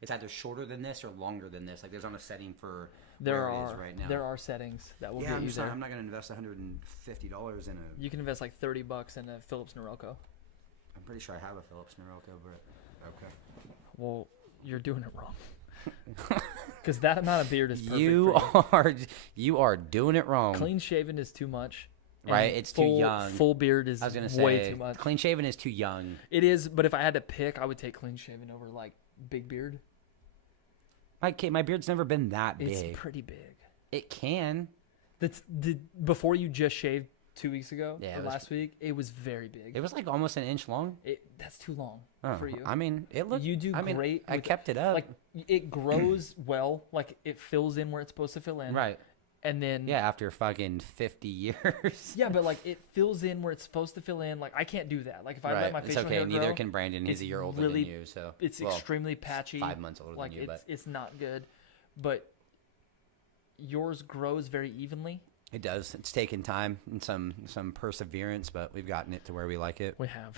It's either shorter than this or longer than this. Like there's on a setting for There where it is are right now. there are settings that will Yeah, get I'm you just there. I'm not gonna invest $150 in a. You can invest like $30 in a Philips Norelco. I'm pretty sure I have a Philips Norelco, but okay. Well, you're doing it wrong. Because that amount of beard is perfect. You are doing it wrong. Clean shaven is too much. and Right, it's too young. Full beard is I was gonna way say too much. clean shaven is too young. It is, but if I had to pick, I would take clean shaven over like big beard. My beard's never been that big. It's pretty big. It can. Before you just shaved 2 weeks ago Yeah, or it was- last week, it was very big. It was like almost an inch long. That's too long Oh, for you. I mean, it looked. You do I mean, great I with- kept it up. Like it grows well, like it fills in where it's supposed to fill in. right. And then Yeah, after fucking 50 years. yeah, but like it fills in where it's supposed to fill in. Like I can't do that. Like if I let my It's facial okay. hair Neither grow, can Brandon. He's it's a year older really- than you, so it's well, extremely patchy. 5 months older Like than you, it's not good. But yours grows very evenly. it does. It's taken time and some perseverance, but we've gotten it to where we like it. We have.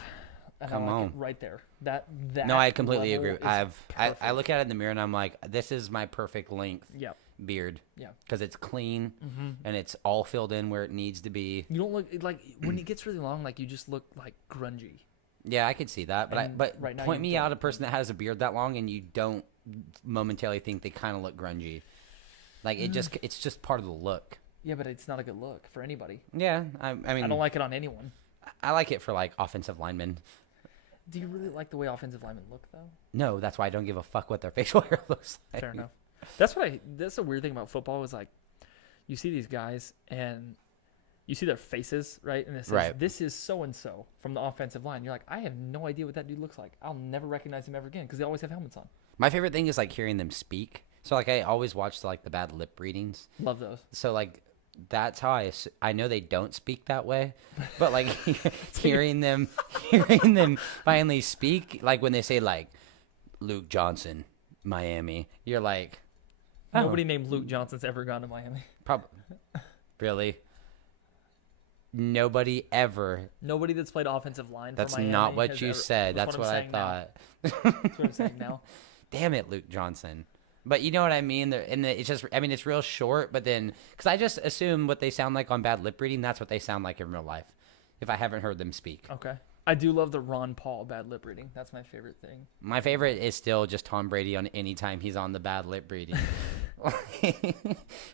And Come I like on. it right there. That No, I completely level agree. is I perfect. look at it in the mirror and I'm like, this is my perfect length Yeah. beard Yeah. because it's clean Mm-hmm. and it's all filled in where it needs to be. You don't look like when it gets really long. Like you just look like grungy. Yeah, I could see that, but And but right now point you me don't out a look person that has a beard that long and you don't momentarily think they kind of look grungy. Like it's just part of the look. Yeah, but it's not a good look for anybody. Yeah, I mean, I don't like it on anyone. I like it for like offensive linemen. Do you really like the way offensive linemen look, though? No, that's why I don't give a fuck what their facial hair looks like. Fair enough. That's a weird thing about football is like, you see these guys and you see their faces, right? And it says, Right. this is so-and-so from the offensive line. You're like, I have no idea what that dude looks like. I'll never recognize him ever again because they always have helmets on. My favorite thing is like hearing them speak. So like I always watch like the bad lip readings. Love those. So like that's how I know they don't speak that way, but like hearing them finally speak, like when they say like Luke Johnson, Miami, you're like, oh, Nobody named Luke Johnson's ever gone to Miami. really? Nobody ever. Nobody that's played offensive line That's for Miami not what has you ever, said. That's I'm what I saying now. thought. That's what I'm saying now. Damn it, Luke Johnson. But you know what I mean? It's just, I mean, it's real short, but then, because I just assume what they sound like on bad lip reading, that's what they sound like in real life, if I haven't heard them speak. Okay. I do love the Ron Paul bad lip reading. That's my favorite thing. My favorite is still just Tom Brady on any time he's on the bad lip reading.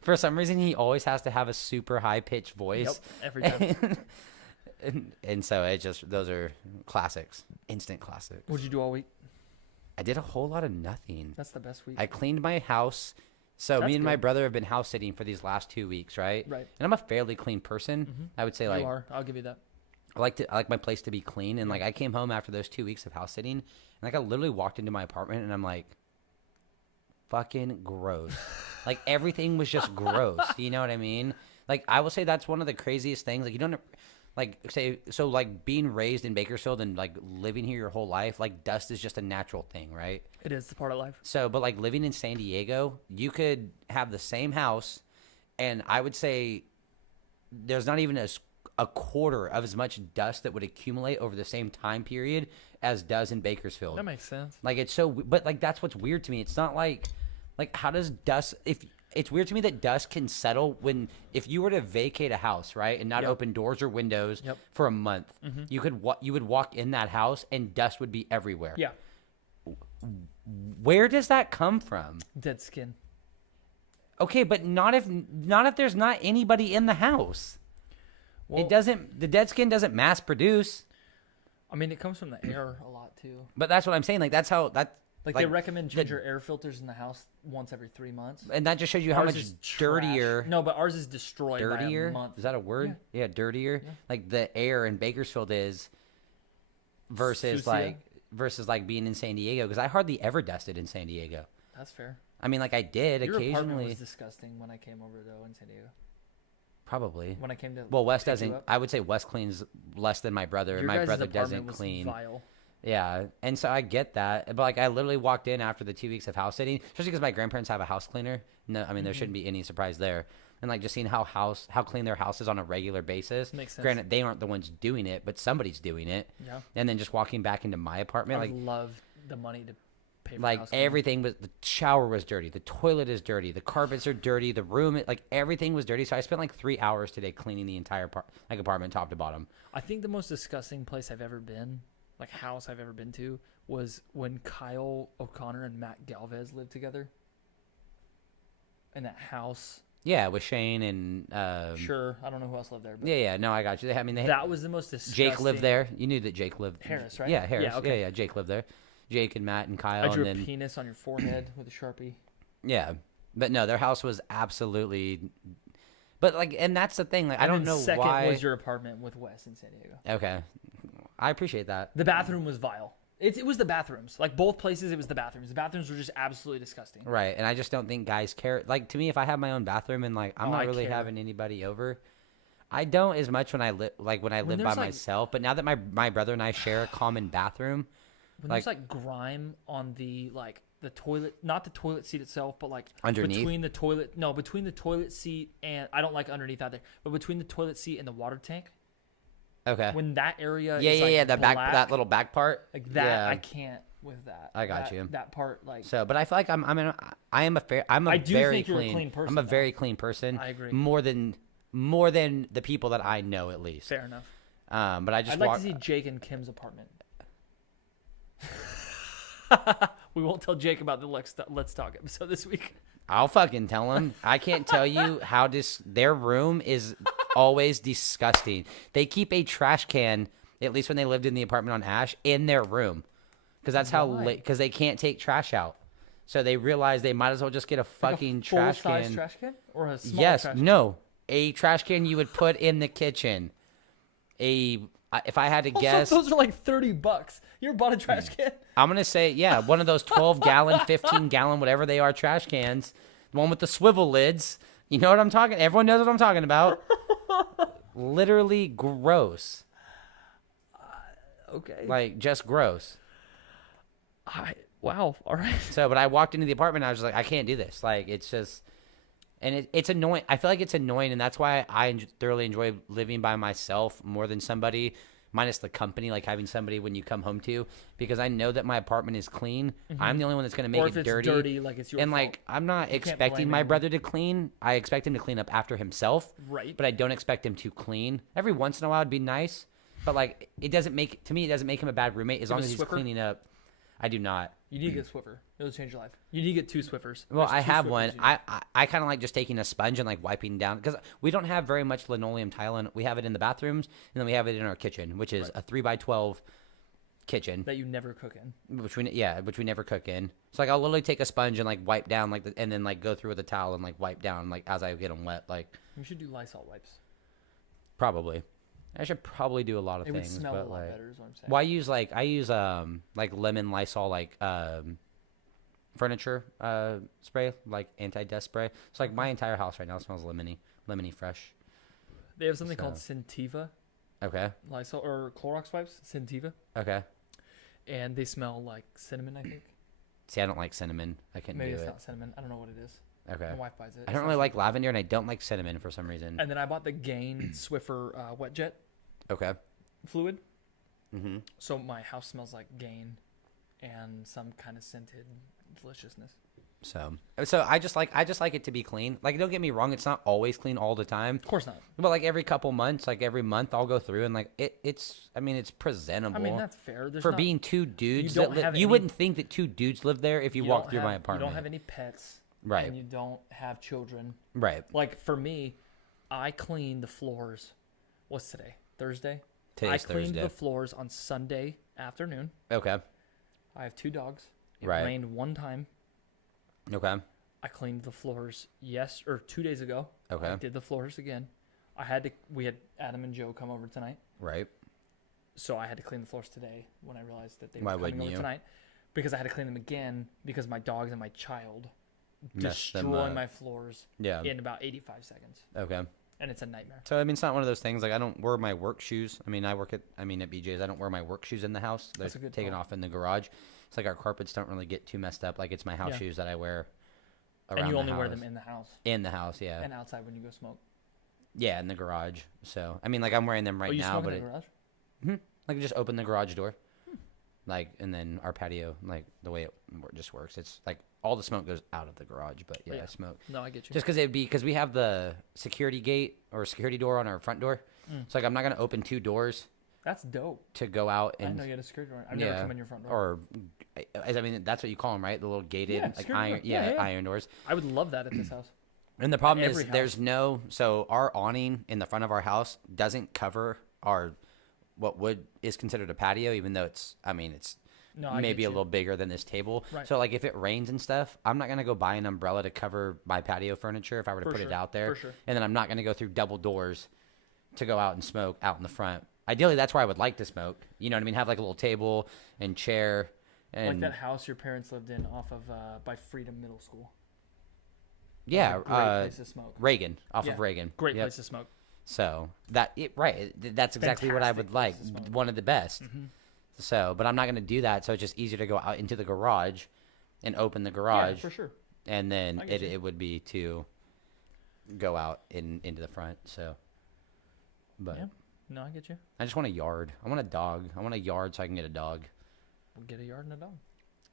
For some reason, he always has to have a super high-pitched voice. Yep, every time. And so it just, those are classics, instant classics. What'd you do all week? I did a whole lot of nothing. That's the best week. I cleaned my house. So That's me and my good. brother have been house sitting for these last 2 weeks, right? Right. And I'm a fairly clean person. Mm-hmm. I would say like You are. I'll give you that. I like my place to be clean. And like I came home after those 2 weeks of house sitting, and like I literally walked into my apartment and I'm like, fucking gross. Like everything was just gross. You know what I mean? Like I will say that's one of the craziest things. Like you don't like say so like being raised in Bakersfield and like living here your whole life, like dust is just a natural thing, right? It is the part of life. So, but like living in San Diego, you could have the same house, and I would say there's not even a quarter of as much dust that would accumulate over the same time period as does in Bakersfield. That makes sense. Like it's so, but like that's what's weird to me. It's not like how does dust? If it's weird to me that dust can settle if you were to vacate a house, right, and not Yep. open doors or windows Yep. for a month, Mm-hmm. you would walk in that house and dust would be everywhere. Yeah. Where does that come from? Dead skin. Okay, but not if there's not anybody in the house. Well, The dead skin doesn't mass produce. I mean, it comes from the air a lot too. But that's what I'm saying. Like that's how that Like they recommend change your air filters in the house once every 3 months. and that just shows you how Ours much is dirtier. trash. No, but ours is destroyed by a Dirtier? month. Is that a word? Yeah, dirtier. Yeah. Like the air in Bakersfield is versus Sucia? like being in San Diego, because I hardly ever dusted in San Diego. That's fair. I mean, like I did Your apartment occasionally. was disgusting when I came over though in San Diego. Probably. When I came to Well, Wes pick you doesn't. up. I would say Wes cleans less than my brother, and Your my guys' brother apartment doesn't was clean. Vile. Yeah, and so I get that, but like I literally walked in after the 2 weeks of house sitting, especially because my grandparents have a house cleaner. No, I mean there shouldn't be any surprise there, and like just seeing how clean their house is on a regular basis. Makes sense. Granted, they aren't the ones doing it, but somebody's doing it. Yeah. And then just walking back into my apartment, I like would love the money to pay for Like house cleaning. everything was, the shower was dirty, the toilet is dirty, the carpets are dirty, the room, like everything was dirty. So I spent like 3 hours today cleaning the entire apartment top to bottom. I think the most disgusting place I've ever been, like house I've ever been to, was when Kyle O'Connor and Matt Galvez lived together. In that house. Yeah, with Shane and Sure, I don't know who else lived there. But yeah, no, I got you. I mean, that was the most disgusting. Jake lived there. You knew that Jake lived. Harris, right? Yeah, Harris. Yeah, okay. Yeah, Jake lived there. Jake and Matt and Kyle. I drew and a then, penis on your forehead with a Sharpie. Yeah, but no, their house was absolutely. But like, and that's the thing. Like, I don't know second why. was your apartment with Wes in San Diego. Okay, I appreciate that. The bathroom was vile. It was the bathrooms. Like both places, it was the bathrooms. The bathrooms were just absolutely disgusting. Right, and I just don't think guys care. Like, to me, if I have my own bathroom and like I'm not I really care. having anybody over, I don't as much when I live live by there's, like- myself. But now that my brother and I share a common bathroom, When there's like grime on the toilet, not the toilet seat itself, but like Underneath? between the toilet seat and I don't like underneath either, but between the toilet seat and the water tank, okay, when that area yeah, is yeah, like yeah, the back black, that little back part, like that, yeah. I can't with that. I got you. That part, like So, but I feel like I'm I do very think you're a clean. clean person, I'm a though. very clean person. I agree. More than the people that I know, at least. fair enough. But I just I'd like to see Jake and Kim's apartment. We won't tell Jake about the Let's Talk episode this week. I'll fucking tell them. I can't tell you how their room is always disgusting. They keep a trash can, at least when they lived in the apartment on Ash, in their room. Because that's how Why? late. Because they can't take trash out. So they realize they might as well just get a fucking trash full-size can. trash can or a small Yes, trash can? no. A trash can you would put in the kitchen. If I had to guess, Also, those are like $30. You ever bought a trash can? I'm going to say, yeah, one of those 12-gallon, 15-gallon, whatever they are, trash cans. The one with the swivel lids. You know what I'm talking? Everyone knows what I'm talking about. Literally gross. Okay. Like, just gross. Wow. All right. So, but I walked into the apartment and I was just like, I can't do this. Like, it's just, and it's annoying. I feel like it's annoying, and that's why I thoroughly enjoy living by myself more than somebody, minus the company, like having somebody when you come home to, because I know that my apartment is clean. I'm the only one that's going to Or make if it it's dirty. dirty, like it's your And fault. like, I'm not can't expecting blame my anyone. brother to clean. I expect him to clean up after himself. Right. But I don't expect him to clean. Every once in a while, it'd be nice. But like, it doesn't make him a bad roommate as You have long a as he's Swiffer? cleaning up. I do not. You need to get a Swiffer. It'll change your life. You need to get 2 Swiffers. Well, There's I 2 have Swiffers one. you need. I kind of like just taking a sponge and like wiping down, because we don't have very much linoleum tile. We have it in the bathrooms, and then we have it in our kitchen, which is a 3x12 kitchen, that you never cook in. which we never cook in. So like, I'll literally take a sponge and like wipe down and then like go through with a towel and like wipe down like as I get them wet. Like, We should do Lysol wipes. probably, I should probably do a lot of It would things, smell a but lot like, better is what I'm saying. well, I use like lemon Lysol furniture spray, like anti-dust spray. So like my entire house right now smells lemony fresh. They have something So- called Scentiva Okay. Lysol or Clorox wipes, Scentiva, Okay. and they smell like cinnamon, I think. See, I don't like cinnamon. I couldn't Maybe do it's it. not cinnamon. I don't know what it is. Okay. My wife buys it. I It's don't not really like cinnamon. lavender, and I don't like cinnamon for some reason. And then I bought the Gain Swiffer Wet Jet Okay. fluid. Mm-hmm. So my house smells like Gain and some kind of scented deliciousness. So I just like it to be clean. Like, don't get me wrong, it's not always clean all the time. Of course not. But like every couple months, like every month, I'll go through and like it's presentable. I mean, that's fair. There's for not, being two dudes you that don't live. have You any- wouldn't think that two dudes live there if you you walk don't through my have- apartment. You don't have any pets. Right. And you don't have children. Right. Like for me, I cleaned the floors. What's today? Thursday? Today's I cleaned Thursday. the floors on Sunday afternoon. Okay. I have 2 dogs. It Right. rained one time. Okay. I cleaned the floors 2 days ago. Okay. I did the floors again. We had Adam and Joe come over tonight. Right. So I had to clean the floors today when I realized that they Why were coming wouldn't over you? tonight. Because I had to clean them again because my dogs and my child Messed them destroy up. my floors Yeah. in about 85 seconds. Okay. And it's a nightmare. So I mean, it's not one of those things. Like, I don't wear my work shoes. I mean, at BJ's. I don't wear my work shoes in the house. They're That's a good taken call. off in the garage. It's like our carpets don't really get too messed up. Like, it's my house Yeah. shoes that I wear around And you the only wear house. them in the house In the house, yeah. and outside when you go smoke. Yeah, in the garage. So I mean, like, I'm wearing them right you now, smoke but in the garage? like, just open the garage door. Like, and then our patio, like the way it just works, it's like all the smoke goes out of the garage, but yeah, Yeah. smoke. No, I get you. Just because we have the security gate or security door on our front door, so like I'm not gonna open 2 doors That's dope. to go out I didn't and know you had a security door. I've never come in your front door. or I mean that's what you call them, right? The little gated Yeah, like security iron, door. Yeah. iron doors. I would love that at this house. And the problem every is house. there's no so our awning in the front of our house doesn't cover our what is considered a patio, even though it's No, I maybe get a you. little bigger than this table. Right. So like if it rains and stuff, I'm not gonna go buy an umbrella to cover my patio furniture if I were to For put sure, it out there. for sure. And then I'm not gonna go through double doors to go out and smoke out in the front. Ideally, that's where I would like to smoke. You know what I mean? Have like a little table and chair Like and that house your parents lived in off of by Freedom Middle School. yeah, Great place to smoke. Reagan off Yeah, of Reagan. Great Yep. place to smoke. So that's exactly what I Fantastic would like. place to smoke. One of the best. Mhm. So, but I'm not gonna do that. So it's just easier to go out into the garage and open the Yeah, garage, for sure. and then I get you. it would be to go out into the front. So, but Yeah. No, I get you. I just want a yard. I want a dog. I want a yard so I can get a dog. We'll get a yard and a dog.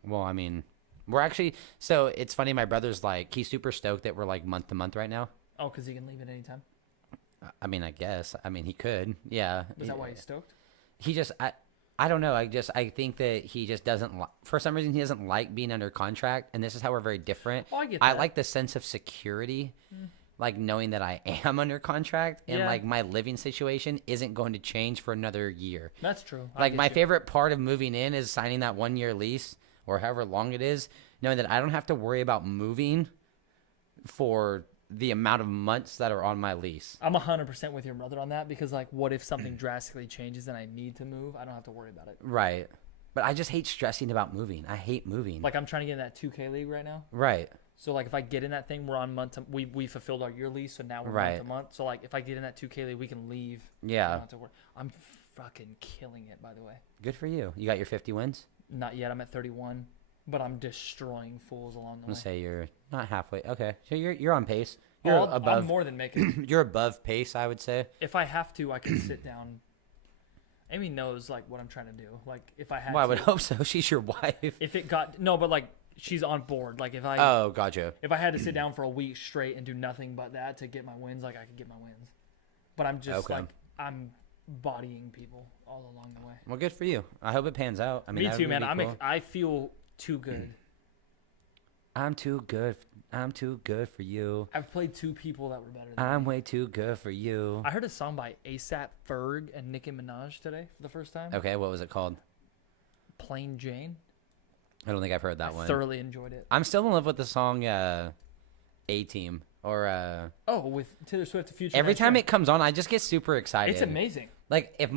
Well, I mean, we're actually so it's funny. My brother's like he's super stoked that we're like month to month right now. Oh, because he can leave at any time. I mean, I guess. I mean, he could. Yeah. Is that why he's stoked? He just I don't know. I think that he just doesn't for some reason he doesn't like being under contract, and this is how we're very different. Oh, I get I that. like the sense of security, like knowing that I am under contract and Yeah. like my living situation isn't going to change for another year. That's true. I Like get my you. favorite part of moving in is signing that 1-year lease or however long it is, knowing that I don't have to worry about moving for the amount of months that are on my lease. I'm 100% with your brother on that because, like, what if something drastically changes and I need to move? I don't have to worry about it. Right. But I just hate stressing about moving. I hate moving. Like, I'm trying to get in that 2K league right now. Right. So, like, if I get in that thing, we're on month to we fulfilled our year lease, so now we're month Right. to month. So, like, if I get in that 2K league, we can leave. I Yeah. don't have to worry. I'm fucking killing it, by the way. Good for you. You got your 50 wins? Not yet. I'm at 31, but I'm destroying fools along the I'm way. gonna say you're not halfway. Okay, so you're on pace. You're I'm above. more than making. You're above pace, I would say. If I have to, I can sit down. Amy knows like what I'm trying to do. Like if I had Well, I to, would hope so. She's your wife. if it got no, but like she's on board. Like if I Oh, gotcha. if I had to sit down for a week straight and do nothing but that to get my wins, like I could get my wins. But I'm just Okay. like I'm bodying people all along the way. Well, good for you. I hope it pans out. I mean, Me that too, would man. be cool. I feel too good. I'm too good. I'm too good for you. I've played 2 people that were better than I'm me. way too good for you. I heard a song by ASAP Ferg and Nicki Minaj today for the first time. Okay, what was it called? Plain Jane. I don't think I've heard that one. Thoroughly enjoyed it. I'm still in love with the song A-Team or Oh, with Taylor Swift, the Future. every Next time Gen. it comes on, I just get super excited. It's amazing. Like if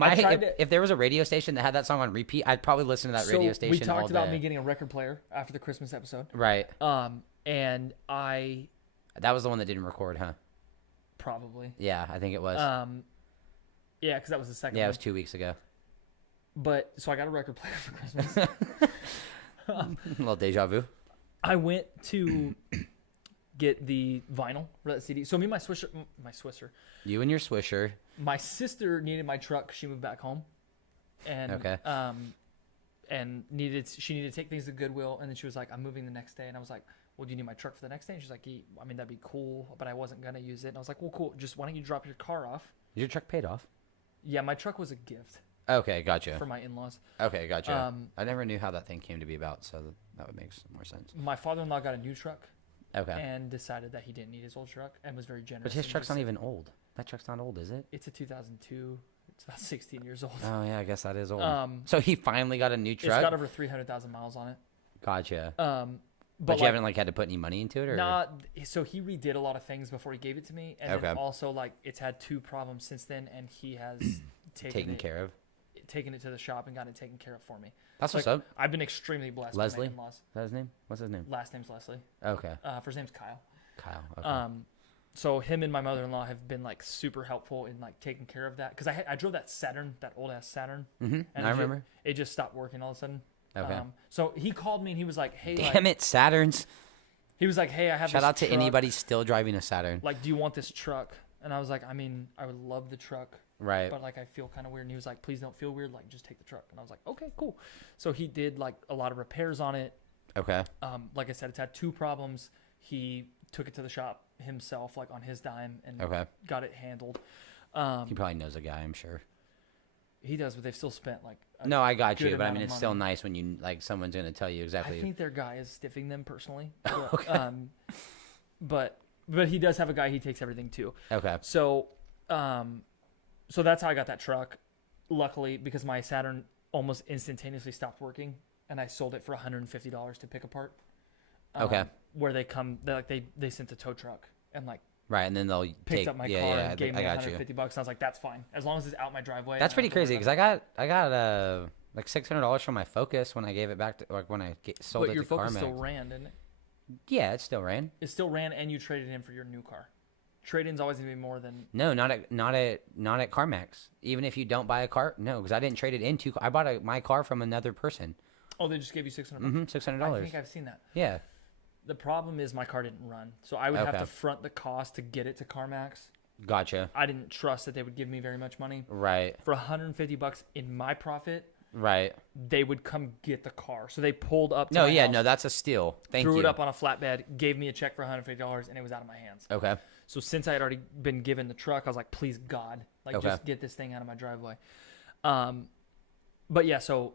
if there was a radio station that had that song on repeat, I'd probably listen to that radio station we talked all about day. me getting a record player after the Christmas episode. Right. And I That was the one that didn't record, huh? probably, Yeah, I think it was. yeah, because that was the second. Yeah, it one. was 2 weeks ago. But so I got a record player for Christmas. A little deja vu. I went to get the vinyl for that CD. So me and my Swisher, You and your Swisher. my sister needed my truck. She moved back home, and Okay. and she needed to take things to Goodwill, and then she was like, "I'm moving the next day," and I was like, "Well, do you need my truck for the next day?" And she's like, "I mean, that'd be cool, but I wasn't gonna use it." And I was like, "Well, cool. Just why don't you drop your car off?" Is your truck paid off? Yeah, my truck was a gift Okay, gotcha. for my in-laws. Okay, gotcha. Um, I never knew how that thing came to be about, so that would make some more sense. My father-in-law got a new truck Okay. and decided that he didn't need his old truck and was very generous. But his and truck's just not said- even old. That truck's not old, is it? It's a 2002. It's about 16 years old. Oh, yeah, I guess that is old. Um, So he finally got a new It's truck? got over 300,000 miles on it. Gotcha. But you haven't, like, had to put any money into it? Or? Nah, so he redid a lot of things before he gave it to me, and then Okay. also like it's had 2 problems since then, and he has Taken care of? taken it to the shop and got it taken care of for me. That's Like, what's up. I've been extremely blessed. Leslie? With my in-laws. Is that his name? What's his name? Last name's Leslie. Okay. First name's Kyle. Kyle. Okay. So him and my mother-in-law have been like super helpful in like taking care of that because I drove that Saturn, that old ass Saturn. Mm-hmm. And I remember. It just stopped working all of a sudden. Okay. So he called me and he was like, "Hey, Damn it, Saturns. He was like, "Hey, I have Shout this out to truck. anybody still driving a Saturn. Like, do you want this truck?" And I was like, "I mean, I would love the truck. Right. but like I feel kind of weird. And he was like, please don't feel weird. Like just take the truck. And I was like, okay, cool. So he did like a lot of repairs on it. Okay. Like I said, it's had 2 problems. He took it to the shop himself, like on his dime, and got it handled. He probably knows a guy, I'm sure. He does, but they've still spent like no, I got good you, but I amount mean, of it's still money. nice when you like someone's going to tell you exactly. I think their guy is stiffing them personally. But, Okay. But he does have a guy he takes everything to. Okay. So so that's how I got that truck. Luckily, because my Saturn almost instantaneously stopped working, and I sold it for $150 to pick apart. Okay. Where they sent a tow truck and like Right, and then they'll picked take up my yeah, car yeah, and gave I me got you. $150. And I was like, that's fine as long as it's out my driveway. That's I pretty don't have to crazy worry because about I got like $600 for my Focus when I gave it back to like when I sold But it your to Focus CarMax. still ran, didn't it? Yeah, it still ran. It still ran, and you traded in for your new car. Trade-in's always gonna be more than. No, not at CarMax. Even if you don't buy a car, no, because I didn't trade it into. I bought my car from another person. Oh, they just gave you $600. $600. I think I've seen that. Yeah. The problem is my car didn't run, so I would have Okay. to front the cost to get it to CarMax. Gotcha. I didn't trust that they would give me very much money. Right. For $150 in my profit, Right. they would come get the car. So they pulled up to No, my yeah, house, no, that's a steal. Thank threw you. it up on a flatbed, gave me a check for $150, and it was out of my hands. Okay. So since I had already been given the truck, I was like, please God, like Okay. just get this thing out of my driveway. But yeah, so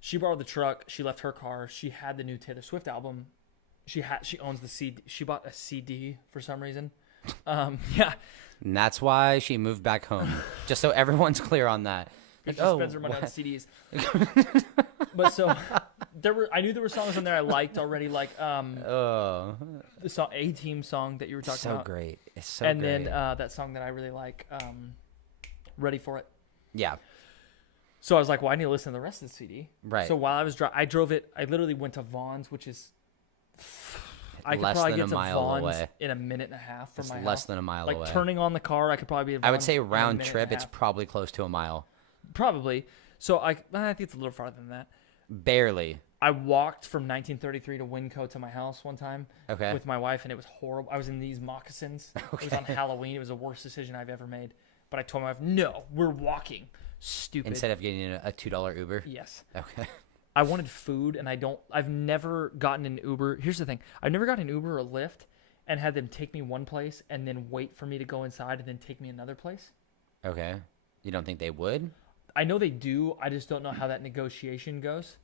she borrowed the truck. She left her car. She had the new Taylor Swift album. She owns the CD. She bought a CD for some reason. Yeah. And that's why she moved back home. Just so everyone's clear on that. She Like, spends her money on what? CDs. But so I knew there were songs on there I liked already, like Oh, the song A-Team song that you were talking so about. great. It's so And great. then that song that I really like, Ready for It. Yeah. So I was like, well, I need to listen to the rest of the CD. Right. So while I was I drove it. I literally went to Vaughn's, which is I could Less probably than get a to mile Vaughn's away. in a minute and a half from It's my house. less than a mile like away. turning on the car, I could probably be at I would Vaughn's say in a round minute trip, and a it's half. probably close to a mile. Probably. So I think it's a little farther than that. Barely. I walked from 1933 to Winco to my house one time Okay. with my wife, and it was horrible. I was in these moccasins. It was on Halloween. It was the worst decision I've ever made. But I told my wife, no, we're walking. Stupid. Instead of getting a $2 Uber. Yes. Okay. I wanted food, and I've never gotten an Uber. Here's the thing. I've never gotten an Uber or a Lyft and had them take me one place and then wait for me to go inside and then take me another place. Okay. You don't think they would? I know they do. I just don't know how that negotiation goes.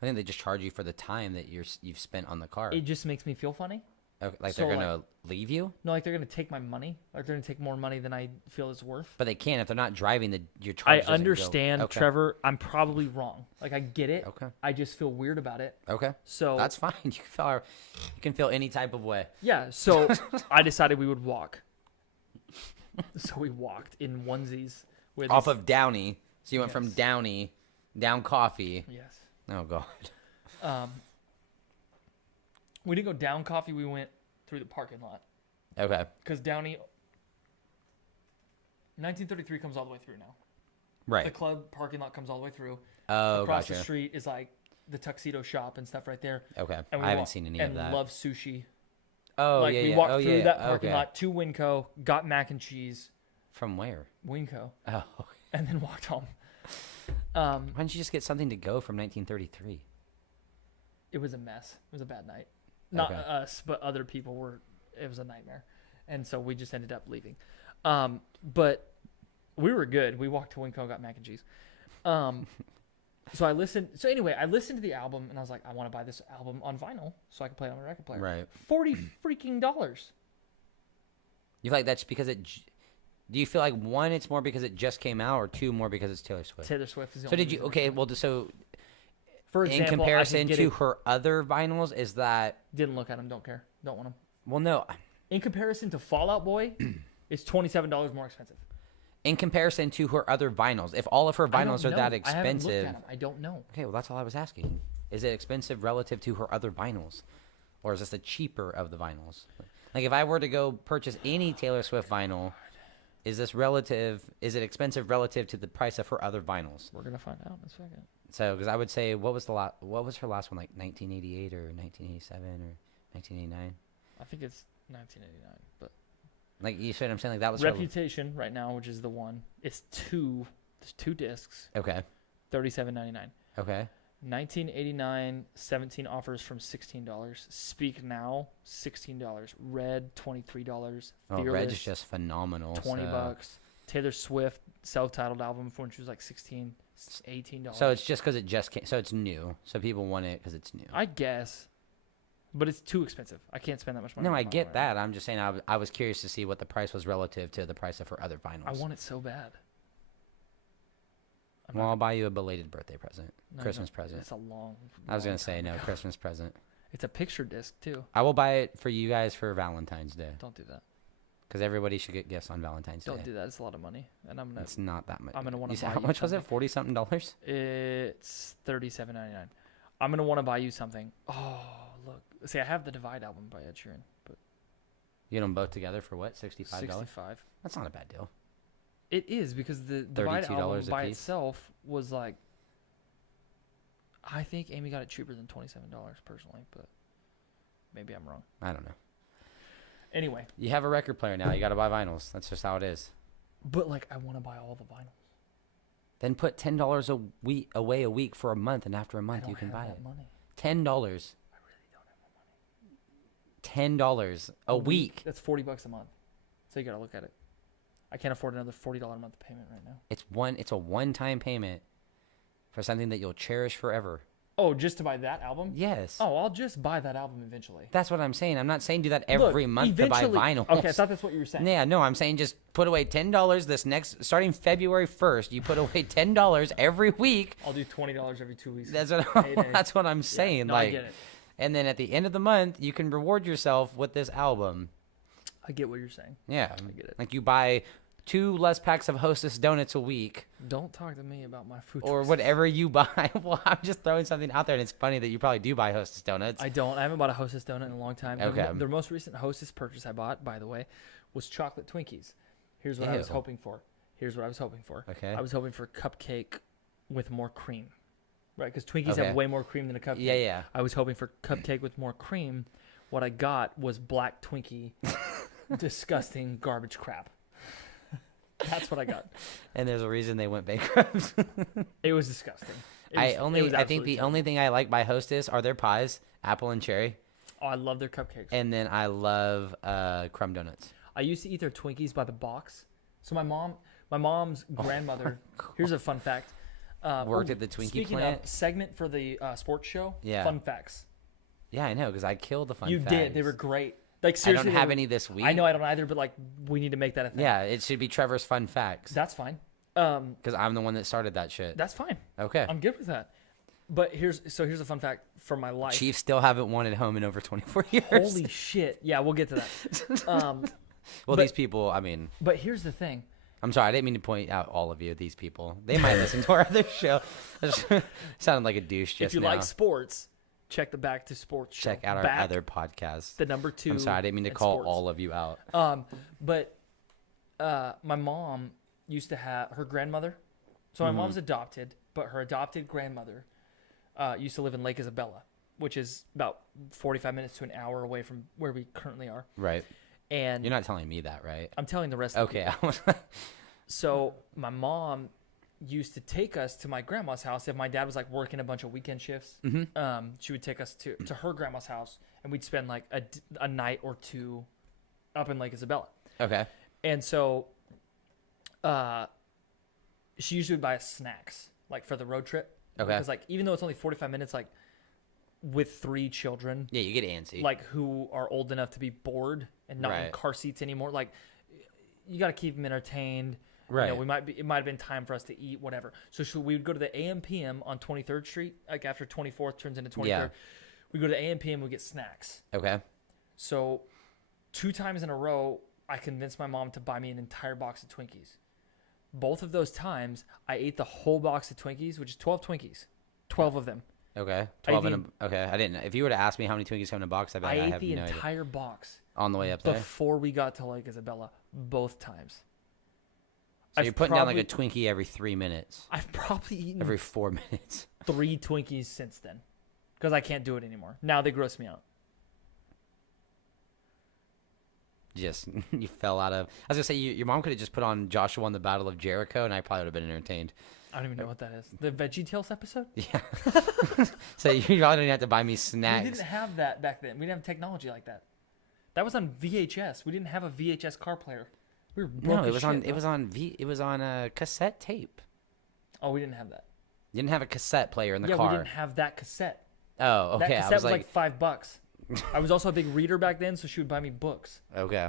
I think they just charge you for the time that you've spent on the car. It just makes me feel funny. Okay, like so, they're gonna leave you, No, like they're going to take my money. Like they're going to take more money than I feel it's worth. but they can't if they're not driving. Your charge. I doesn't go- understand, Okay. Trevor. I'm probably wrong. Like I get it. Okay. I just feel weird about it. Okay. So That's fine. You can feel any type of way. yeah. So I decided we would walk. So we walked in onesies with Off of Downey. So you went from Yes. Downey down Coffee. yes. Oh god. We didn't go down Coffee. We went through the parking lot Okay. because Downey 1933 comes all the way through now. The Right. club parking lot comes all the way through. Oh, Across gotcha. the street is like the tuxedo shop and stuff right there. Okay. And we I haven't walk- seen any and of that. love sushi. Oh Like yeah, we yeah. walked Oh, through yeah. that parking Okay. lot to Winco, got mac and cheese, From where? Winco, Oh. and then walked home. Why didn't you just get something to go from 1933? It was a mess. It was a bad night. Not Okay. us, but other people were. It was a nightmare, and so we just ended up leaving. But we were good. We walked to Winco, got mac and cheese. So I listened. So anyway, I listened to the album, and I was like, I want to buy this album on vinyl so I can play it on my record player. Right. $40 freaking dollars. You feel like that's because it? Do you feel like one, it's more because it just came out, or two, more because it's Taylor Swift? Taylor Swift is the So only did you? reason I Okay. bought it. Well, so For in example, comparison I could get to it- her other vinyls, is that? didn't look at them. Don't care. Don't want them. Well, no. In comparison to Fall Out Boy, it's $27 more expensive. In comparison to her other vinyls, if all of her I don't vinyls are know. that I haven't looked expensive, at 'em. I don't know. okay, well that's all I was asking. Is it expensive relative to her other vinyls, or is this the cheaper of the vinyls? Like if I were to go purchase any Taylor Swift vinyl, is this relative? Is it expensive relative to the price of her other vinyls? We're gonna find out in a second. So, because I would say, what was her last one, like 1988 or 1987 or 1989? I think it's 1989, but Like you said, I'm saying like that was her- Reputation right now, which is the one. It's there's 2 discs, okay. $37.99. Okay. 1989, 17 offers from $16. Speak Now, $16. Red, $23. Oh, Fearless, Red's just phenomenal. $20. Taylor Swift, self-titled album from when she was like 16, $18. So it's just because it just came. So it's new. So people want it because it's new. I guess, but it's too expensive. I can't spend that much money. No, on I vinyl get right that. I'm just saying I was curious to see what the price was relative to the price of her other vinyls. now. I want it so bad. I'm Well, not I'll buy you a belated birthday present, No, Christmas no, present. It's a long. I was long gonna say time no ago. Christmas present. It's a picture disc too. I will buy it for you guys for Valentine's Day Don't do that. because everybody should get gifts on Valentine's Don't Day. do that. It's a lot of money, and I'm gonna. It's not that much. I'm gonna wanna You said buy how you much was it? something. $40-something dollars. It's $37.99. I'm gonna want to buy you something. Oh, look. See, I have the Divide album by Ed Sheeran, but You get them both together for what? $65. 65. That's not a bad deal. It is because the Divide $32 album a by piece? itself was like. I think Amy got it cheaper than $27 personally, but maybe I'm wrong. I don't know. Anyway, You have a record player now. You got to buy vinyls. That's just how it is. but like I want to buy all the vinyl. Then put $10 a week away a week for a month, and after a I month don't you can have buy that it. money. $10. I really don't have that money. $10 a week. That's $40 a month. So you got to look at it. I can't afford another $40 a month payment right now. It's a one-time payment for something that you'll cherish forever. Oh, just to buy that album? Yes. Oh, I'll just buy that album eventually. That's what I'm saying. I'm not saying do that every Look, month to buy eventually- vinyl. Okay, I thought that's what you were saying. Yeah, no, I'm saying just put away $10 this next starting February 1st. You put away $10 every week. I'll do $20 every 2 weeks. That's what Payday. that's what I'm Yeah, saying. no, I like, get it. and then at the end of the month, you can reward yourself with this album. I get what you're saying. Yeah, I get it. like you buy 2 less packs of Hostess donuts a week, Don't talk to me about my food or choices. whatever you buy. Well, I'm just throwing something out there, and it's funny that you probably do buy Hostess donuts. I don't. I haven't bought a Hostess donut in a long time. Okay. The most recent Hostess purchase I bought, by the way, was chocolate Twinkies. Here's what I was Ew. hoping for. Okay. I was hoping for cupcake with more cream. Right? Because Twinkies Okay. have way more cream than a cupcake. Yeah. I was hoping for cupcake with more cream. What I got was black Twinkie, disgusting garbage crap. That's what I got. And there's a reason they went bankrupt. It was disgusting. I think the only thing I like by Hostess are their pies, apple and cherry, Oh, I love their cupcakes. and then I love crumb donuts. I used to eat their Twinkies by the box. So my mom's grandmother. Here's a fun fact. Worked at the Twinkie speaking plant? of segment for the sports show. Yeah. Fun facts. Yeah, I know, because I killed the fun You facts. did. They were great. Like I seriously, don't they have were- any this week. I know I don't either, but like we need to make that a thing. Yeah, it should be Trevor's fun facts, That's fine. because I'm the one that started that shit. That's fine. Okay. I'm good with that. But here's a fun fact from my life. Chiefs still haven't won at home in over 24 years. Holy shit. Yeah, we'll get to that. well, but- these people, I mean, But here's the thing. I'm sorry, I didn't mean to point out all of you, these people. They might listen to our other show. Sounded like a douche just If you now. like sports, check the Back to Sports show. Check out our Back, other podcast. the number 2. I'm sorry, I didn't mean to in call sports. all of you out. But my mom used to have her grandmother. So my mom's adopted, but her adopted grandmother used to live in Lake Isabella, which is about 45 minutes to an hour away from where we currently are. Right. And You're not telling me that, right? I'm telling the rest of the Okay. So my mom used to take us to my grandma's house if my dad was like working a bunch of weekend shifts. She would take us to her grandma's house, and we'd spend like a night or two up in Lake Isabella. Okay. And so she usually would buy us snacks like for the road trip. Okay. Because like even though it's only 45 minutes, like with 3 children, Yeah, you get antsy. like who are old enough to be bored and not in Right. car seats anymore, like you got to keep them entertained. Right. You know, it might have been time for us to eat, whatever. So we would go to the AM/PM on 23rd Street, like after 24th turns into 23rd. Yeah. We go to the AM/PM, we get snacks. Okay. So 2 times in a row, I convinced my mom to buy me an entire box of Twinkies. Both of those times, I ate the whole box of Twinkies, which is 12 Twinkies, 12 of them. Okay. I 12 ate in a, okay. I didn't know. If you were to ask me how many Twinkies come in a box, I bet I I ate have the no idea. entire box On the way up there. before we got to Lake Isabella, both times. So I've you're putting down like a Twinkie every 3 minutes. I've probably eaten Every 4 minutes. 3 Twinkies since then because I can't do it anymore. Now they gross me out. just you fell out of. I was gonna say your mom could have just put on Joshua on the Battle of Jericho, and I probably would have been entertained. I don't even know what that is. The VeggieTales episode? Yeah. So you probably didn't have to buy me snacks. We didn't have that back then. We didn't have technology like that. That was on VHS. We didn't have a VHS car player. We were broke No, it as was shit, on. bro. It was on a cassette tape. Oh, we didn't have that. You didn't have a cassette player in the Yeah, car. we didn't have that cassette. Oh, okay. That I cassette was was like $5. I was also a big reader back then, so she would buy me books. okay.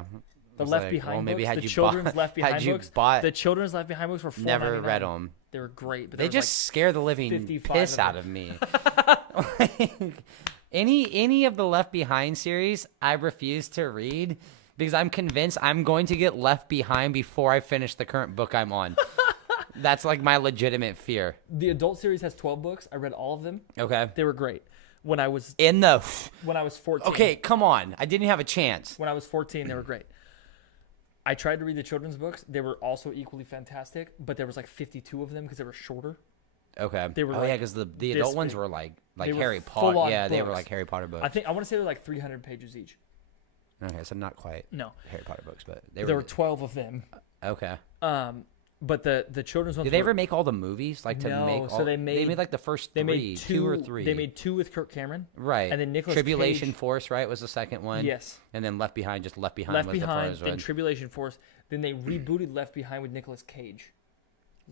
The I was Left like, Behind well, maybe books, had the you children's bought, Left Behind had you books. bought, The children's Left Behind books were $4.99. never read them. They were great, but They there was just scare the living 55 piss of out them. of me. Like, any of the Left Behind series, I refuse to read because I'm convinced I'm going to get left behind before I finish the current book I'm on. That's like my legitimate fear. The adult series has 12 books. I read all of them. Okay. They were great. When I was In the 14. okay, come on. I didn't have a chance. When I was 14, they were great. I tried to read the children's books. They were also equally fantastic, but there was like 52 of them because they were shorter. Okay. They were yeah, like because the this adult ones big. were like They were Harry Potter. full-on Yeah, they were books. like Harry Potter books. I want to say they're like 300 pages each. Okay, so not quite No, Harry Potter books, but there were 12 of them. okay. But the children's ones. Did they were, ever make all the movies? Like to No, make so all, they made like the first They three, made two or three. They made 2 with Kirk Cameron. right, and then Nicolas Tribulation Cage- Force, right, was the second one. Yes. and then Left Behind, just Left Behind. Left was Behind, the first then one. Tribulation Force. Then they rebooted Left Behind with Nicolas Cage.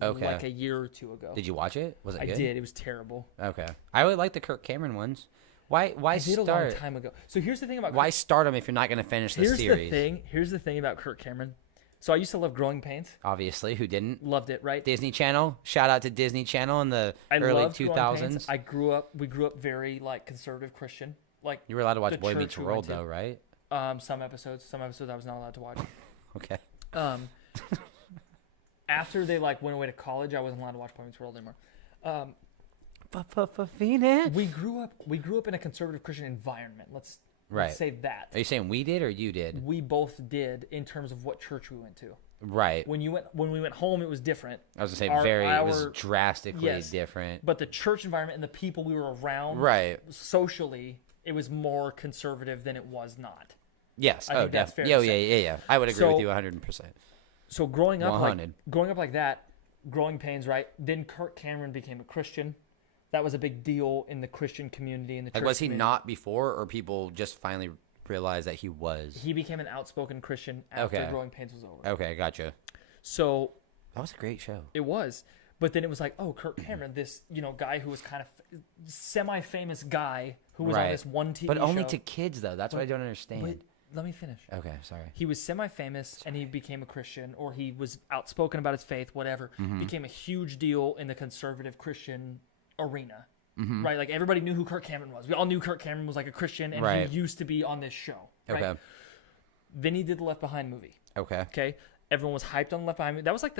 Okay. Like a year or 2 ago. Did you watch it? Was it I good? did. It was terrible. Okay, I really like the Kirk Cameron ones. Why I did a long start? time ago. So here's the thing about Why start them if you're not going to finish the here's series? the thing. Here's the thing about Kirk Cameron. So I used to love Growing Pains. Obviously, who didn't? Loved it, right? Disney Channel. Shout out to Disney Channel in the I early loved Growing 2000s. Pains. We grew up very like conservative Christian. Like You were allowed to watch the Boy church Meets we World, went to. though, right? Some episodes I was not allowed to watch. Okay. After they like went away to college, I wasn't allowed to watch Boy Meets World anymore. Phoenix. We grew up in a conservative Christian environment. Let's Right. say that. Are you saying we did or you did? We both did in terms of what church we went to. Right. When we went home, it was different. I was gonna say Our- it was drastically yes. different. But the church environment and the people we were around, Right. socially, it was more conservative than it was not. Yes. I Oh, think that's fair definitely. to Yeah, say. yeah. I would agree with So- you 100%. So growing up 100. like that, Growing Pains, right? Then Kirk Cameron became a Christian. That was a big deal in the Christian community in the Like, church was he community. not before, or people just finally realized that he was? He became an outspoken Christian after Okay. Growing Pains was over. Okay, gotcha. So That was a great show. it was. But then it was like, oh, Kirk Cameron, this guy who was kind of semi-famous guy who was on Right. this one TV But only show. to kids, though. That's what I don't understand. Wait, let me finish. Okay, sorry. He was semi-famous and he became a Christian, or he was outspoken about his faith, whatever. Mm-hmm. Became a huge deal in the conservative Christian arena, Mm-hmm. right? Like everybody knew who Kirk Cameron was. We all knew Kirk Cameron was like a Christian, and Right. he used to be on this show. Right? Okay. Then he did the Left Behind movie. Okay. Okay, everyone was hyped on the Left Behind movie. That was like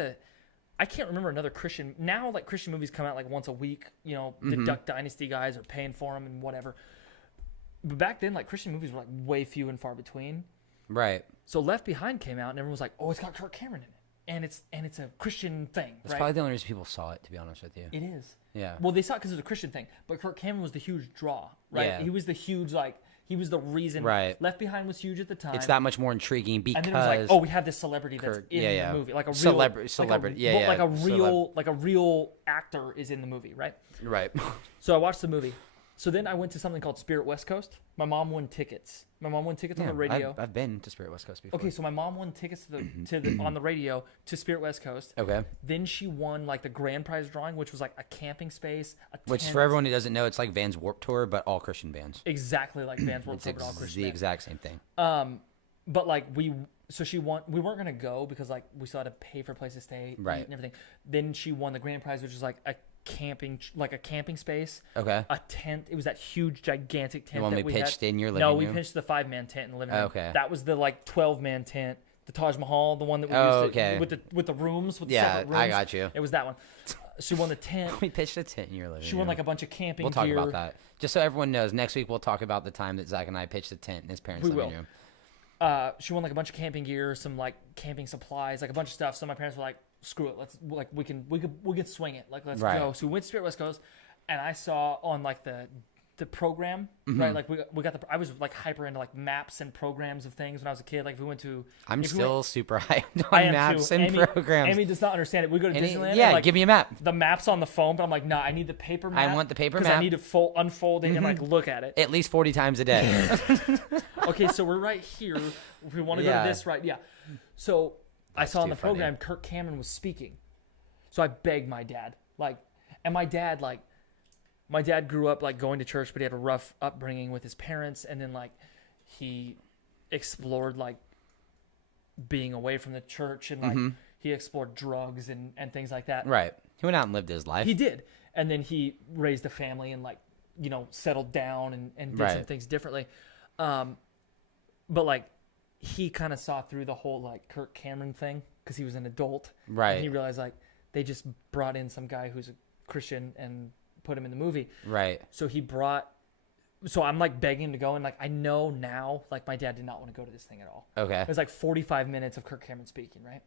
I can't remember another Christian. Now, like Christian movies come out like once a week. The Mm-hmm. Duck Dynasty guys are paying for them and whatever. But back then, like Christian movies were like way few and far between. Right. So Left Behind came out, and everyone was like, "Oh, it's got Kirk Cameron in it, and it's a Christian thing." That's right? probably the only reason people saw it, to be honest with you. It is. Yeah. Well, they saw it because it was a Christian thing, but Kirk Cameron was the huge draw, right? Yeah. He was the huge he was the reason. Right. Left Behind was huge at the time. It's that much more intriguing because And then it was like, oh, we have this celebrity that's Kirk- in yeah, yeah. the movie, like a real Celebrity, yeah, well, yeah. like a real actor is in the movie, right? right. So I watched the movie. So then I went to something called Spirit West Coast. My mom won tickets. My mom won tickets on the radio. I've been to Spirit West Coast before. Okay, so my mom won tickets to the on the radio to Spirit West Coast. Okay. Then she won like the grand prize drawing, which was like a camping space, a Which, tent. for everyone who doesn't know, it's like Vans Warped Tour, but all Christian bands. Exactly like Vans World It's Tour, but all Christian the bands. exact same thing. But like she won. We weren't gonna go because like we still had to pay for a place to stay, Right. eat and everything. Then she won the grand prize, which was like a camping space, Okay. a tent. It was that huge, gigantic tent. The one that we we pitched had. in your No, living we room? pitched the 5-man tent in the living room. Okay. That was the like 12-man tent. The Taj Mahal, the one that we Oh, used to, okay. with the rooms, with the Yeah, separate rooms. I got you. It was that one. She won the tent. We pitched a tent in your living She room. won like a bunch of camping We'll talk gear. about that. Just so everyone knows, next week we'll talk about the time that Zach and I pitched a tent in his parents' We living will. room. She won like a bunch of camping gear, some like camping supplies, like a bunch of stuff. So my parents were like, "Screw it, we can swing it. Like let's Right. go." So we went to Spirit West Coast, and I saw on like the the program, right? Like we got I was like hyper into like maps and programs of things when I was a kid. Like if we went to, I'm still super hyped I on am maps too. and Amy, programs. Amy does not understand it. We go to Disneyland. Yeah, and like, give me a map. the map's on the phone, but I'm like, nah, I need the paper map. I want the paper because I map. need to unfold it and like look at it. At least 40 times a day. Okay, so we're right here. If we want to go to this, right? Yeah. So I saw in the program Kirk Cameron was speaking. So I begged my dad, and my dad grew up like going to church, but he had a rough upbringing with his parents, and then like he explored like being away from the church, and like he explored drugs and things like that. Right. He went out and lived his life. He did, and then he raised a family and like settled down and did some things differently. But like he kind of saw through the whole like Kirk Cameron thing because he was an adult, Right. And he realized like they just brought in some guy who's a Christian and put him in the movie. Right. So I'm like begging him to go, and like I know now, like my dad did not want to go to this thing at all. Okay. It was like 45 minutes of Kirk Cameron speaking, right?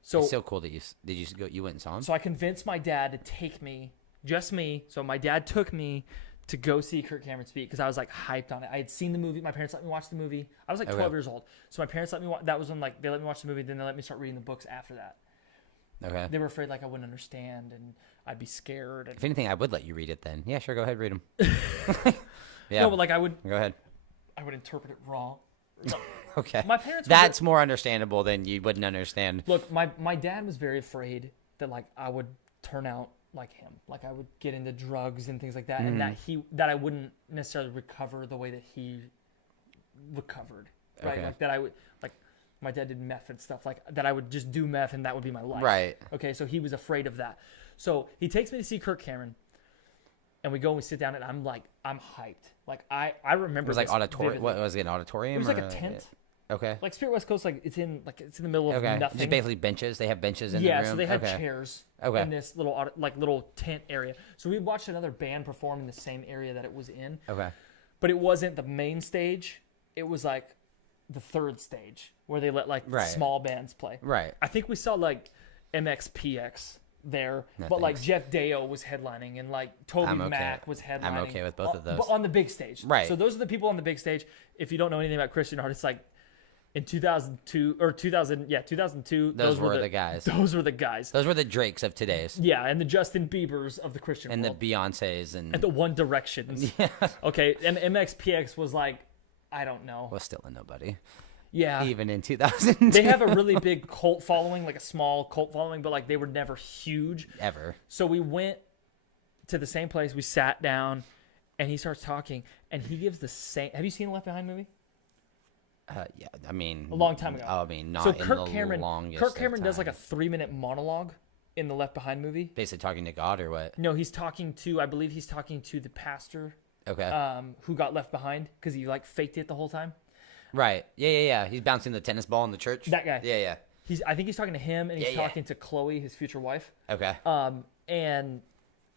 So it's so cool that you went and saw him. So I convinced my dad to take me, just me. So my dad took me to go see Kirk Cameron speak because I was like hyped on it. I had seen the movie. My parents let me watch the movie. I was like 12 years old. So my parents let me watch. That was when like they let me watch the movie. Then they let me start reading the books after that. Okay. They were afraid like I wouldn't understand and I'd be scared. If anything, I would let you read it then. Yeah, sure. Go ahead, read them. Yeah. No, but like I would interpret it wrong. Okay. My parents. That's more understandable than you wouldn't understand. Look, my dad was very afraid that like I would turn out like him, like I would get into drugs and things like that, and that I wouldn't necessarily recover the way that he recovered, right? Okay. Like that I would like. My dad did meth and stuff like that. I would just do meth and that would be my life. Right. Okay. So he was afraid of that. So he takes me to see Kirk Cameron, and we go and we sit down, and I'm hyped. Like I remember. It was like auditorium. What was it? An auditorium? It was like a tent. Okay. Like Spirit West Coast, like it's in the middle of nothing. Just basically benches. They have benches in the room. Yeah, so they had chairs in this little tent area. So we watched another band perform in the same area that it was in. Okay. But it wasn't the main stage. It was like the third stage where they let like small bands play. Right. I think we saw like MXPX there, but like Jeff Deo was headlining and like Toby Mac was headlining. I'm okay with both of those. But on the big stage. Right. So those are the people on the big stage. If you don't know anything about Christian artists, like in 2002 or 2002, those were the guys. Those were the guys. Those were the Drakes of today's. Yeah, and the Justin Biebers of the Christian and world. the Beyoncés and the One Directions. Yeah. Okay, and MXPX was like, I don't know. Was still a nobody. Yeah. Even in 2000. They have a really big cult following, like a small cult following, but like they were never huge. Ever. So we went to the same place. We sat down, and he starts talking, and he gives the same. Have you seen the Left Behind movie? Yeah, I mean. A long time ago. I mean, not so in Kirk the Cameron, longest Kirk Cameron of does like a time. 3-minute monologue in the Left Behind movie. Basically talking to God or what? No, he's talking to, I believe he's talking to the pastor. Okay. Who got left behind because he like faked it the whole time. Right. Yeah. He's bouncing the tennis ball in the church. That guy. Yeah. I think he's talking to him, and he's talking to Chloe, his future wife. Okay. And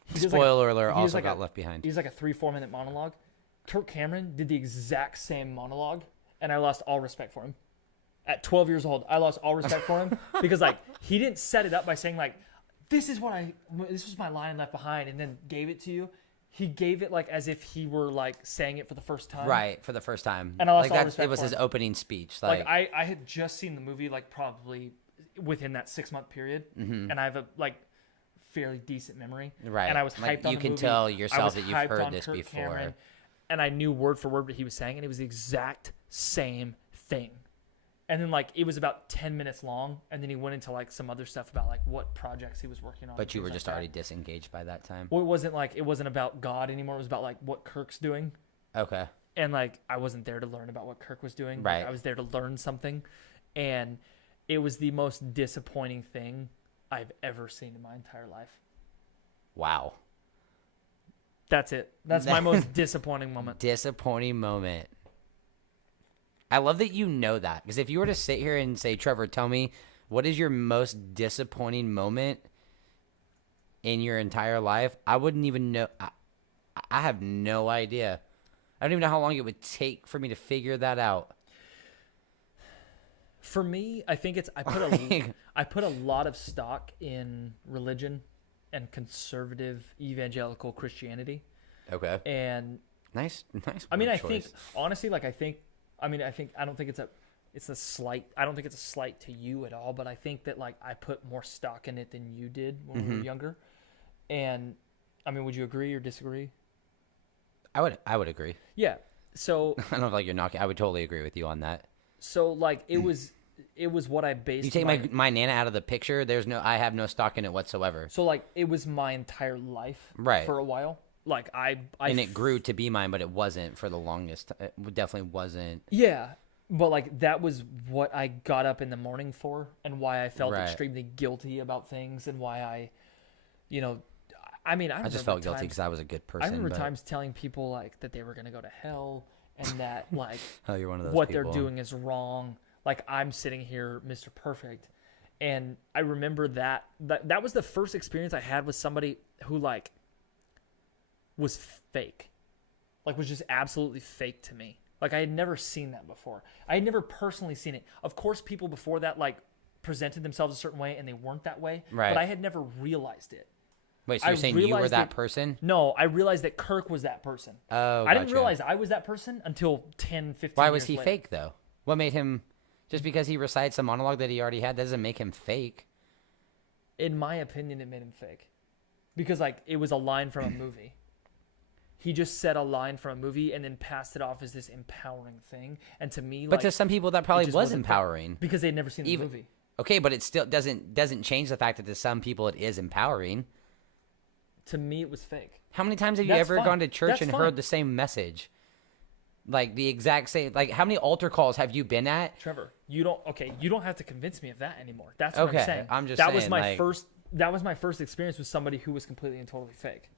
he does Spoiler alert, also like got left behind. He's like a 3-4 minute monologue. Kirk Cameron did the exact same monologue, and I lost all respect for him. At 12 years old, I lost all respect for him because like he didn't set it up by saying like, this was my line left behind, and then gave it to you. He gave it like as if he were like saying it for the first time. Right, for the first time. And I lost like all respect it was for his him. opening speech. Like I had just seen the movie like probably within that 6-month period, and I have a like fairly decent memory. Right. And I was hyped like, on you the can movie. tell I yourself was that you've hyped heard on this Kirk before. Cameron, and I knew word for word what he was saying, and it was the exact same thing. And then like it was about 10 minutes long, and then he went into like some other stuff about like what projects he was working on. But you were things just like already that. disengaged by that time. Well, it wasn't about God anymore. It was about like what Kirk's doing. Okay. And like I wasn't there to learn about what Kirk was doing. Right. I was there to learn something, and it was the most disappointing thing I've ever seen in my entire life. Wow. That's it. That's my most disappointing moment. Disappointing moment. I love that you know that, because if you were to sit here and say, Trevor, tell me, what is your most disappointing moment in your entire life? I wouldn't even know. I have no idea. I don't even know how long it would take for me to figure that out. For me, I think I put a lot of stock in religion and conservative evangelical Christianity. Okay. And Nice. I mean, word I choice. think honestly, like I don't think it's a slight. I don't think it's a slight to you at all. But I think that like I put more stock in it than you did when we were younger. And I mean, would you agree or disagree? I would agree. Yeah. So I don't feel like you're knocking. I would totally agree with you on that. so like it was what I based. You take my Nana out of the picture. I have no stock in it whatsoever. So like it was my entire life, Right. for a while. Like And it grew to be mine, but it wasn't for the longest. It definitely wasn't. Yeah, but like that was what I got up in the morning for, and why I felt Right. extremely guilty about things, and why I, I mean, I just felt guilty because I was a good person. I remember but- times telling people like that they were gonna go to hell, and that like Oh, you're one of those what people. they're doing is wrong. Like I'm sitting here, Mr. Perfect, and I remember that was the first experience I had with somebody who like was fake, like was just absolutely fake to me. Like I had never seen that before. I had never personally seen it. Of course, people before that like presented themselves a certain way and they weren't that way. Right. But I had never realized it. Wait, so I you're saying you were realized that that- person? No, I realized that Kirk was that person. Oh, I didn't gotcha. realize I was that person until 10, 15 Why years was he later. fake though? What made him? Just because he recites a monologue that he already had doesn't make him fake. In my opinion, it made him fake. Because like it was a line from a movie. He just said a line from a movie and then passed it off as this empowering thing. And to me, But like, to some people, that probably just was wasn't empowering. because they'd never seen the Even- movie. Okay, but it still doesn't change the fact that to some people it is empowering. To me, it was fake. How many times have you That's ever fine. gone to church That's and fine. heard the same message? Like the exact same. Like how many altar calls have you been at? Trevor, you don't have to convince me of that anymore. That's what Okay, I'm saying. I'm just that was saying, my like- first. That was my first experience with somebody who was completely and totally fake,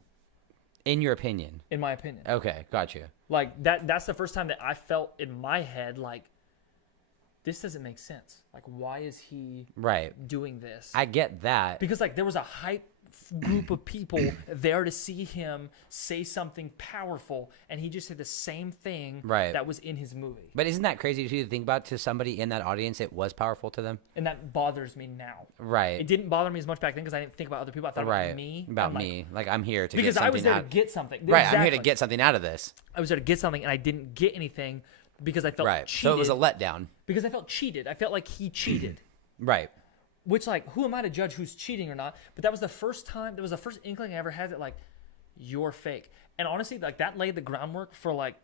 In your opinion? in my opinion. Okay, got you. Like that's the first time that I felt in my head like this doesn't make sense. Like why is he Right. doing this? I get that. Because like there was a hype group of people there to see him say something powerful, and he just said the same thing Right. that was in his movie. But isn't that crazy to think about? To somebody in that audience, it was powerful to them. And that bothers me now. Right. It didn't bother me as much back then because I didn't think about other people. I thought Right. about me. About and, like, me. Like I'm here to Because get I something was there out. to get something. Right. I'm here to Exactly. get something out of this. I was there to get something, and I didn't get anything because I felt Right. cheated. So it was a letdown. Because I felt cheated. I felt like he cheated. Right. Which, like, who am I to judge who's cheating or not? But that was the first time, that was the first inkling I ever had that, like, you're fake. And honestly, like, that laid the groundwork for, like,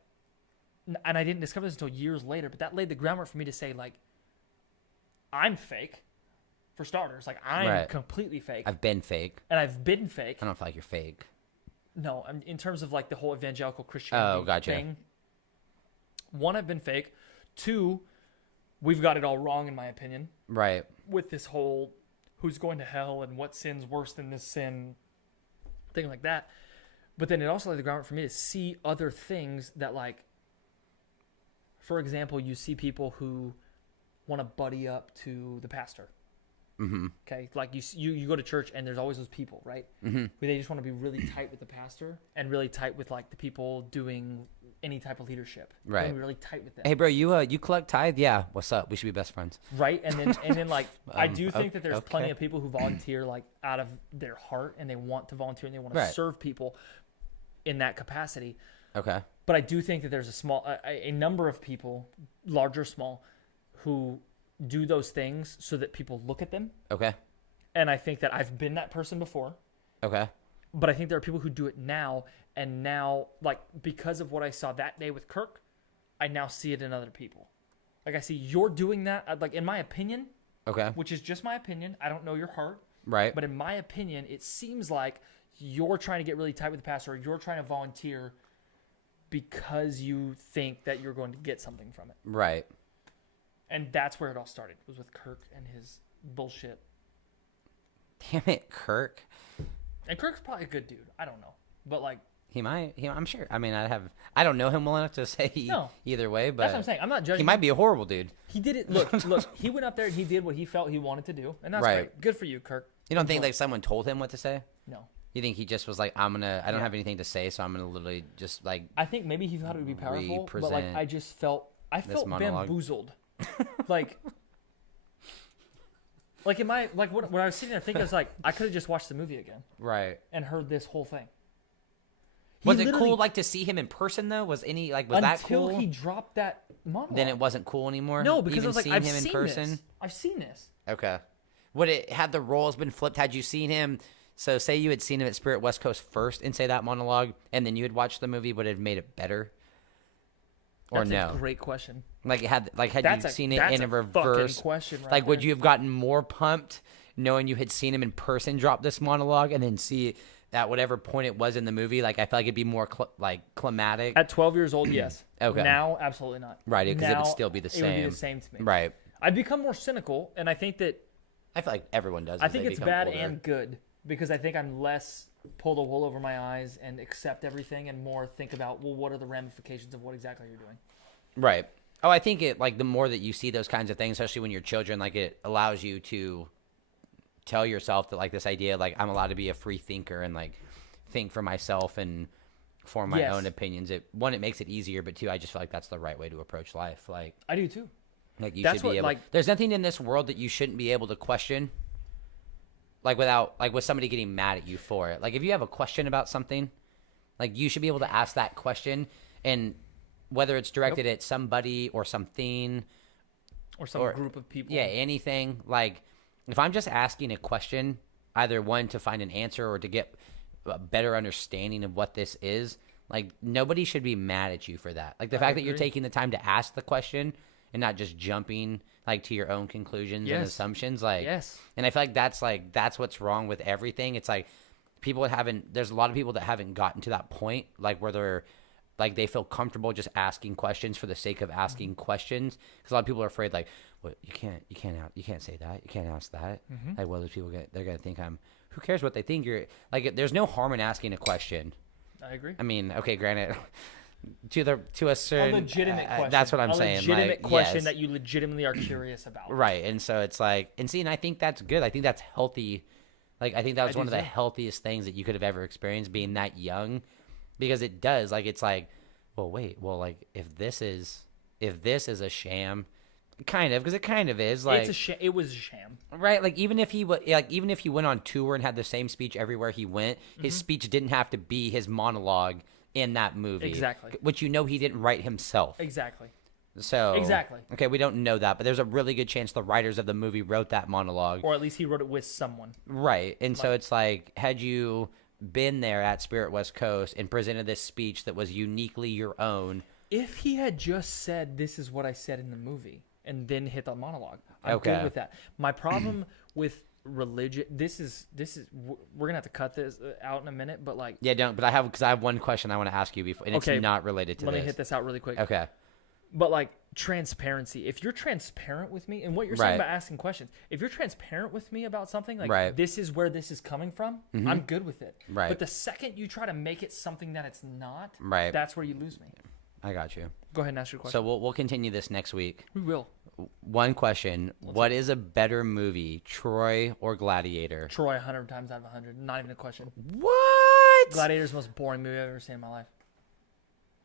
and I didn't discover this until years later, but that laid the groundwork for me to say, like, I'm fake, for starters. Like, I'm Right. completely fake. I've been fake. And I've been fake. I don't feel like you're fake. No, in terms of, like, the whole evangelical Christianity gotcha. thing. One, I've been fake. Two, we've got it all wrong, in my opinion, Right. with this whole who's going to hell and what sin's worse than this sin thing like that. But then it also laid the groundwork for me to see other things that, like, for example, you see people who want to buddy up to the pastor. Mm-hmm. Okay, like you go to church and there's always those people, right? Mm-hmm. Where they just want to be really tight with the pastor and really tight with like the people doing any type of leadership. They wanna Right. be really tight with them. Hey, bro, you collect tithe? Yeah. What's up? We should be best friends. Right, and then like I do think that there's okay. plenty of people who volunteer like out of their heart and they want to volunteer and they want to Right. serve people in that capacity. Okay. But I do think that there's a number of people, large or small, who do those things so that people look at them. Okay. And I think that I've been that person before. Okay. But I think there are people who do it now, and now, like, because of what I saw that day with Kirk, I now see it in other people. Like, I see you're doing that, like, in my opinion, Okay. which is just my opinion. I don't know your heart. Right. But in my opinion, it seems like you're trying to get really tight with the pastor, or you're trying to volunteer because you think that you're going to get something from it. Right. And that's where it all started, was with Kirk and his bullshit. Damn it, Kirk. And Kirk's probably a good dude. I don't know. But, like, He might. I'm sure. I mean, I don't know him well enough to say No. either way, but that's what I'm saying. I'm not judging. he might be a horrible dude. He did it. Look, he went up there and he did what he felt he wanted to do. And that's Right. great. Good for you, Kirk. You don't think Enjoy. like someone told him what to say? No. You think he just was like, I don't Yeah. have anything to say, so I'm gonna literally just like, I think maybe he thought it would be powerful, but like Represent I just felt monologue. bamboozled. like in my like when I was sitting there thinking, I was like, I could have just watched the movie again right. and heard this whole thing. Was it cool like to see him in person though? Was that cool? Until he dropped that monologue. Then it wasn't cool anymore? No, because even I was like, seeing I've him in seen person? this. I've seen this. Okay. Would it had the roles been flipped? Had you seen him? So say you had seen him at Spirit West Coast first and say that monologue, and then you had watched the movie, would it have made it better? Or That's no? a great question. Had That's you seen it in a fucking reverse? question right Like, would there. you have gotten more pumped knowing you had seen him in person drop this monologue, and then see at whatever point it was in the movie? Like, I feel like it'd be more climatic. At 12 years old, yes. Okay. Now, absolutely not. Right, because it would Now, still be the same. It would be the same to me. Right. I've become more cynical, and I think that I feel like everyone does. I as think they it's become bad older. and good because I think I'm less pull the wool over my eyes and accept everything and more think about, well, what are the ramifications of what exactly you're doing? Right. Oh, I think it, like, the more that you see those kinds of things, especially when you're children, like, it allows you to tell yourself that, like, this idea, like, I'm allowed to be a free thinker and, like, think for myself and form my Yes. own opinions. One, it makes it easier, but two, I just feel like that's the right way to approach life. Like, I do too. you That's should be what, able. like- There's nothing in this world that you shouldn't be able to question. Like, with somebody getting mad at you for it. Like, if you have a question about something, like, you should be able to ask that question, and whether it's directed at somebody or something, Or some group of people. yeah, anything. Like, if I'm just asking a question, either one to find an answer or to get a better understanding of what this is, like, nobody should be mad at you for that. Like, the fact that you're agree. taking the time to ask the question and not just jumping, like, to your own conclusions and Yes. assumptions. Like, Yes. and I feel like that's what's wrong with everything. It's like there's a lot of people that haven't gotten to that point, like, where they're, like, they feel comfortable just asking questions for the sake of asking questions. Because a lot of people are afraid, like, well, you can't say that. You can't ask that. Like, well, those people they're gonna think who cares what they think? You're like, there's no harm in asking a question. I agree. I mean, okay, granted, to a certain A legitimate question. that's what I'm saying. A legitimate like, question yes. that you legitimately are curious about. Right. And so it's like, and I think that's good. I think that's healthy. Like, I think that was one of the too. healthiest things that you could have ever experienced being that young, because it does, like, it's like, well, wait, well, like, if this is a sham, kind of, because it kind of is, like, It was a sham. right? Like, even if he went on tour and had the same speech everywhere he went, his speech didn't have to be his monologue in that movie. Exactly. Which, he didn't write himself. Exactly. So Exactly. Okay, we don't know that, but there's a really good chance the writers of the movie wrote that monologue. Or at least he wrote it with someone. Right. And so it's like, had you been there at Spirit West Coast and presented this speech that was uniquely your own. If he had just said, "This is what I said in the movie," and then hit the monologue, I'm Okay. good with that. My problem with religion, we're gonna have to cut this out in a minute, but like, Yeah, don't, but I have one question I want to ask you before, and Okay, it's not related to let this. me hit this out really quick. Okay. But like transparency, if you're transparent with me, and what you're Right. saying about asking questions, if you're transparent with me about something, like Right. this is where this is coming from, I'm good with it. Right. But the second you try to make it something that it's not, Right. that's where you lose me. I got you. Go ahead and ask your question. So we'll continue this next week. We will. One question. What is a better movie, Troy or Gladiator? Troy 100 times out of 100. Not even a question. What? Gladiator's the most boring movie I've ever seen in my life.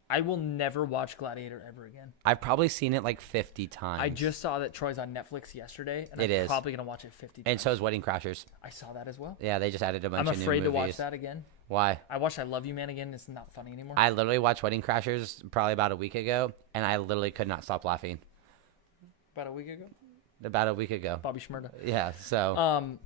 I will never watch Gladiator ever again. I've probably seen it like 50 times. I just saw that Troy's on Netflix yesterday, and It I'm is. probably going to watch it 50 times. And so is Wedding Crashers. I saw that as well. Yeah, they just added a bunch I'm of new afraid movies. to watch that again. Why? I watched I Love You Man again. It's not funny anymore. I literally watched Wedding Crashers probably about a week ago, and I literally could not stop laughing. About a week ago. About a week ago. Bobby Shmurda. Yeah. So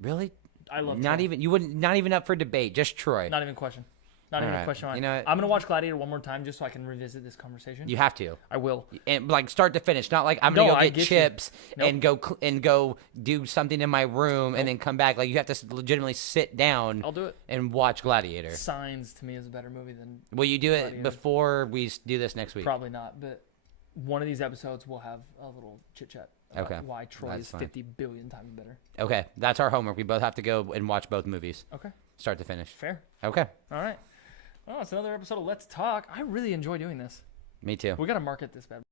really, I love not Troy. even you wouldn't not even up for debate. Just Troy. Not even a question. Not even Alright. a question. You know what? I'm going to watch Gladiator one more time just so I can revisit this conversation. You have to. I will. And like start to finish, not like I'm gonna No, go I get get you. chips Nope. and go do something in my room and then come back. Like you have to legitimately sit down I'll do it. and watch Gladiator. Signs to me is a better movie than Will you do it Gladiator. before we do this next week? Probably not, but one of these episodes we'll have a little chit chat about Okay. why Troy That's is fine. 50 billion times better. Okay, that's our homework. We both have to go and watch both movies, Okay, start to finish. fair. Okay, All right. Oh, it's another episode of Let's Talk. I really enjoy doing this. me too. We got to market this bad.